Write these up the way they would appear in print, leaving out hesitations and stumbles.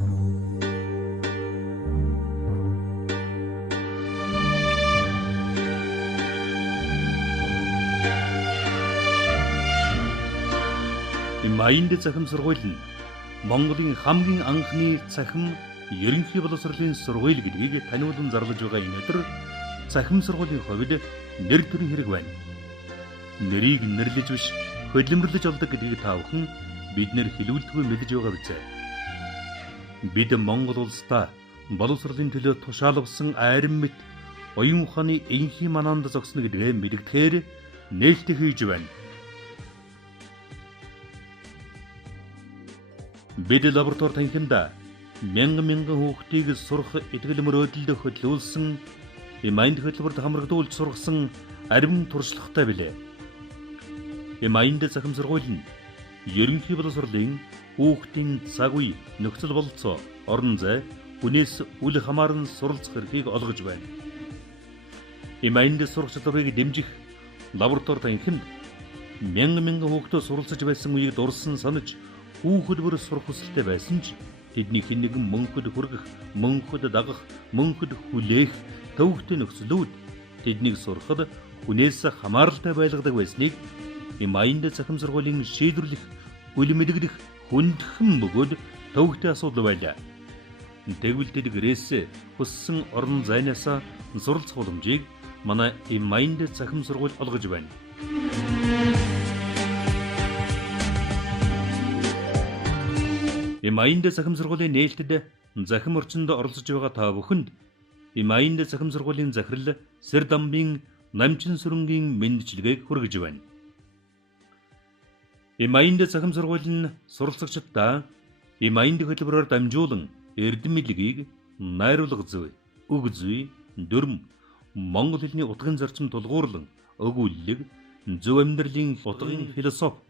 Майнд цахим сургууль нь Монголын хамгийн анхны цахим ерөнхий боловсролын сургууль гэдгийг таниулан зарлаж байгаа энэ өдөр цахим сургуулийн хувьд нэр төрийн хэрэг байна. Нэрийг нэрлэж биш хөдөлмөрлөж олдог гэдгийг та бүхэн бид нэр хэлүүлдэггүй мэдэж байгаа биз. Бид Монгол улстай боловсролын төлөө тушаалвсан айран мэт оюун ухааны энхий манаанд зогсно гэдгээ мэдгэхээр нээлттэй хийж байна. Бид лаборатори танхимда мянган хүүхдийг сурах итгэл мөрөөдөлд хөтлүүлсэн Майнд хөтөлбөрт хамрагдуулж сургасан ариун туршлагатай билээ. Майнд цахим сургууль нь ерөнхий боловсролын хүүхдийн цаг үе нөхцөл бололцоо, орон зай, хүнээс үл хамааран суралцах эрхийг олгож байна. Майнд сурах чадварыг дэмжих лаборатори танхимд мянган хүүхдөө суралцаж байсан үеийг дурсан санаж хүүхэд бүр сурах хүсэлтэй байсан ч тэдний хэн нэгэн мөнхөд хүргэх, мөнхөд дагах, мөнхөд хүлээх төвөгтэй нөхцлүүд тэднийг сурахад хүнээс хамааралтай байлгадаг байсныг Майнд цахим сургуулийн шийдвэрлэх, үл мэдэгдэх хүндхэн бөгөөд төвөгтэй асуудал байлаа. Тэгвэл тэд гэрээсээ хүссэн орон зайнасаа суралцах боломжийг манай Майнд цахим сургууль олгож байна. Майнд цахим сургуулийн нээлтэд захим орчинд оролцож байгаа та бүхэнд Майнд цахим сургуулийн захирал Сэрдамбын Намчин сүрэнгийн мэндчилгээг хүргэж байна. Майнд цахим сургуулийн суралцагчдаа Майнд хөтөлбөрөөр дамжуулан эрдэм мэдлэгийг найруулга зүй, үг зүй, дүрм, монгол хэлний утгын зарчим тулгуурлан, өгүүллэг, зөв амьдралын утгын философи,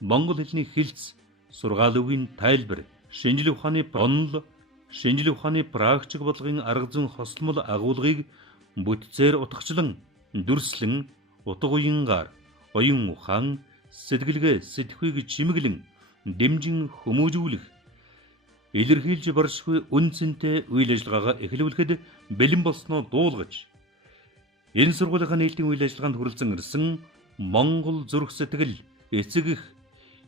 монгол хэлний хэлц, сургаал үгийн тайлбар, шинжлэх ухааны онол, шинжлэх ухааны практик бодлогын арга зүйн хослмол агуулгыг бүтцээр утгачлан, дүрслэн, утга уянгаар, оюун ухаан, сэтгэлгээ, сэтгхүйг чимэглэн, дэмжин хүмүүжүүлэх, илэрхийлж баршгүй үнцэнтэй үйл ажиллагаагаа эхлүүлэхэд бэлэн болсноо дуулгаж, энэ сургуулийнхаа нийтийн үйл ажиллагаанд хүрэлцэн ирсэн Монгол зүрх сэтгэл, эцэг их,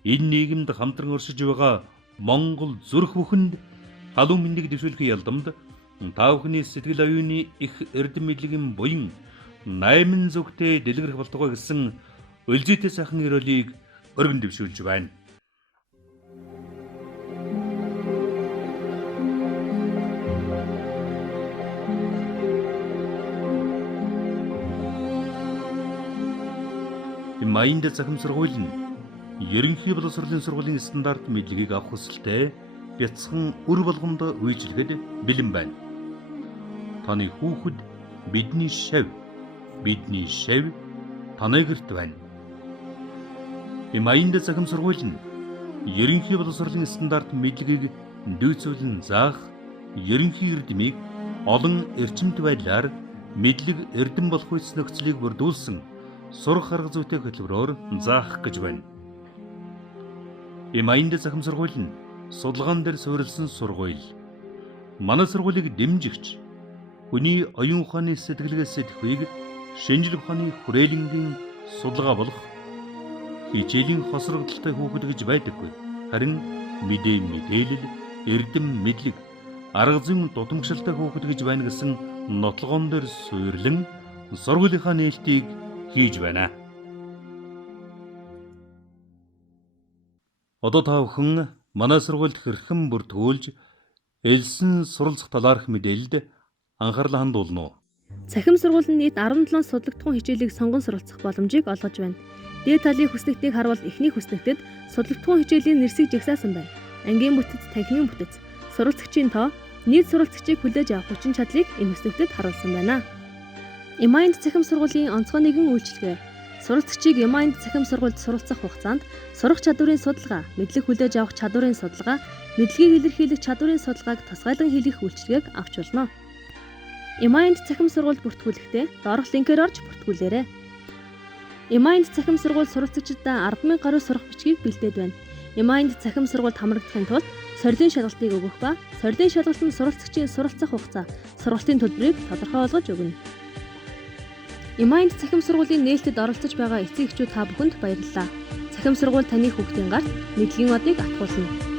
энэ нийгэмд хамтран оршиж байгаа Монгол зүрх бүхэнд халуун мэндийг дэвшүүлэхийн ялдамд та бүхний сэтгэл оюуны их эрдэм мэдлэгийн буян 8 зүгтээ дэлгэрэх болтугай гэсэн өлзийтэй сайхан ёроолыг өргөн дэвшүүлж байна. Майнд цахим сургууль нь ерөнхий боловсролын сургуулийн стандарт мэдлэгийг авах хүсэлтэй бяцхан үр болгонд үйлчлэхэд бэлэн байна. Таны хүүхэд бидний шав таны гэрт байна. Майнд цахим сургууль нь ерөнхий боловсролын стандарт мэдлэгийг дүүцүүлэн заах, ерөнхий эрдэмийг олон эрчимт байдлаар мэдлэг эрдэм болох үс нөхцөлийг бүрдүүлсэн сурах арга зүйтэй хөтөлбөрөөр заах гэж байна. Майнд цахим сургууль нь судалгаан дээр суурилсан сургууль. Манай сургуулийг дэмжигч хүний оюун ухааны сэтгэлгээ сэтгхүйг шинжлэх ухааны хүрээлэнгийн судалгаа болох хичээлийн хосрогдолтой хүүхэд гэж байдаггүй. Харин мэдээлэл, эрдэм мэдлэг, арга зүйн дутамгшилтай хүүхэд гэж байна гэсэн нотлогоон дээр суйрлан сургуулийнхаа нээлтийг хийж байна. Одоо та бүхэн манай сургуульд хэрхэн бүртгүүлж элсэн суралцах талаарх мэдээлэлд анхаарлаа хандуулна уу? Цахим сургууль нь нийт 17 судлагдсан хичээлийг сонгон суралцах боломжийг олгож байна. Дээд талын хүснэгтийг харуул эхний хүснэгтэд судлагдсан хичээлийн нэрсийг жагсаасан байна. Ангийн бүтэц, танхимын бүтэц, суралцагчийн тоо, нийт суралцагчийг хүлээж авах хүчин чадлыг энэ хүснэгтэд харуулсан байна. Майнд цахим сургуулийн онцгой нэгэн үйлчилгээ. Суралцагчийг Майнд цахим сургуульд суралцах хугацаанд сурах чадварын судалгаа, мэдлэг хүлээж авах чадварын судалгаа, мэдлэгийг илэрхийлэх чадварын судалгааг тусгайлан хийх үйлчилгээг авч болно. Майнд цахим сургуульд бүртгүүлэхдээ доорх линкээр орж бүртгүүлээрэй. Майнд цахим сургууль суралцагчдаа 10,000 гаруй сурах бичгийг бэлдээд байна. Майнд цахим сургуульд хамрагдахын тулд сорилын шалгалтыг өгөх ба сорилын шалгалтанд суралцагчийн суралцах хугацаа, сургалтын төлбөрийг тодорхой болгож өгнө. Имайнд цахим сургуулийн нээлттэд оролцож байгаа эцэг эхчүүд та бүхэнд баярлалаа. Цахим сургууль таны хүүхдийн гарт мэдлэгийн одыг атгуулна.